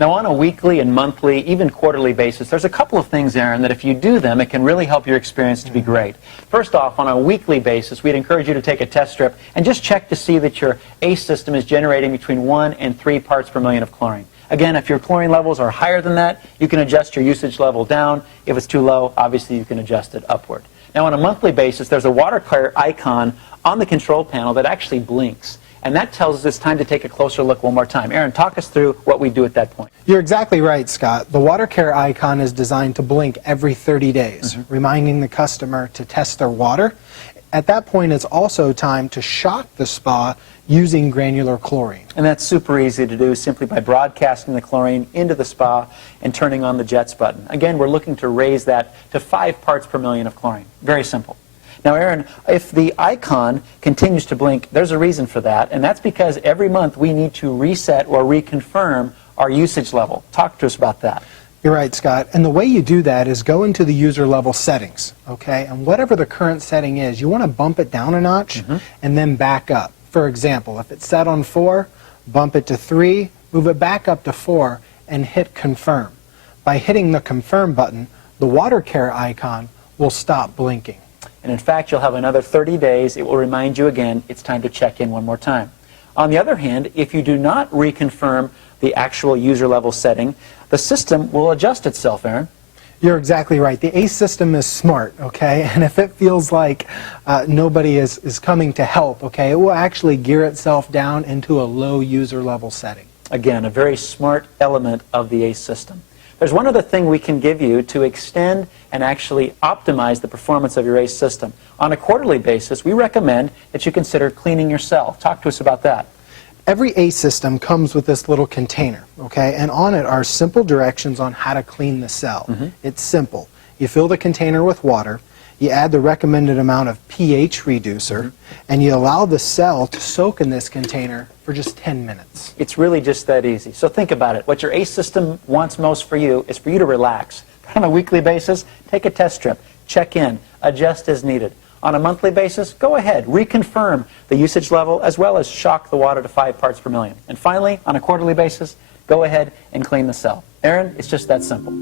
Now, on a weekly and monthly, even quarterly basis, there's a couple of things, Aaron, that if you do them, it can really help your experience to be great. First off, on a weekly basis, we'd encourage you to take a test strip and just check to see that your ACE system is generating between 1 and 3 parts per million of chlorine. Again, if your chlorine levels are higher than that, you can adjust your usage level down. If it's too low, obviously you can adjust it upward. Now, on a monthly basis, there's a water care icon on the control panel that actually blinks. And that tells us it's time to take a closer look one more time. Aaron, talk us through what we do at that point. You're exactly right, Scott. The water care icon is designed to blink every 30 days, reminding the customer to test their water. At that point, it's also time to shock the spa using granular chlorine. And that's super easy to do simply by broadcasting the chlorine into the spa and turning on the jets button. Again, we're looking to raise that to 5 parts per million of chlorine. Very simple. Now, Aaron, if the icon continues to blink, there's a reason for that, and that's because every month we need to reset or reconfirm our usage level. Talk to us about that. You're right, Scott. And the way you do that is go into the user level settings, okay? And whatever the current setting is, you want to bump it down a notch and then back up. For example, if it's set on 4, bump it to 3, move it back up to 4, and hit confirm. By hitting the confirm button, the water care icon will stop blinking. And in fact, you'll have another 30 days. It will remind you again it's time to check in one more time. On the other hand, if you do not reconfirm the actual user level setting, the system will adjust itself, Aaron. You're exactly right. The ACE system is smart, okay? And if it feels like nobody is coming to help, okay, it will actually gear itself down into a low user level setting. Again, a very smart element of the ACE system. There's one other thing we can give you to extend and actually optimize the performance of your ACE system. On a quarterly basis, we recommend that you consider cleaning your cell. Talk to us about that. Every ACE system comes with this little container, okay? And on it are simple directions on how to clean the cell. It's simple. You fill the container with water, you add the recommended amount of pH reducer, and you allow the cell to soak in this container for just 10 minutes. It's really just that easy. So think about it. What your ACE system wants most for you is for you to relax. On a weekly basis, take a test strip, check in, adjust as needed. On a monthly basis, go ahead, reconfirm the usage level as well as shock the water to 5 parts per million. And finally, on a quarterly basis, go ahead and clean the cell. Aaron, it's just that simple.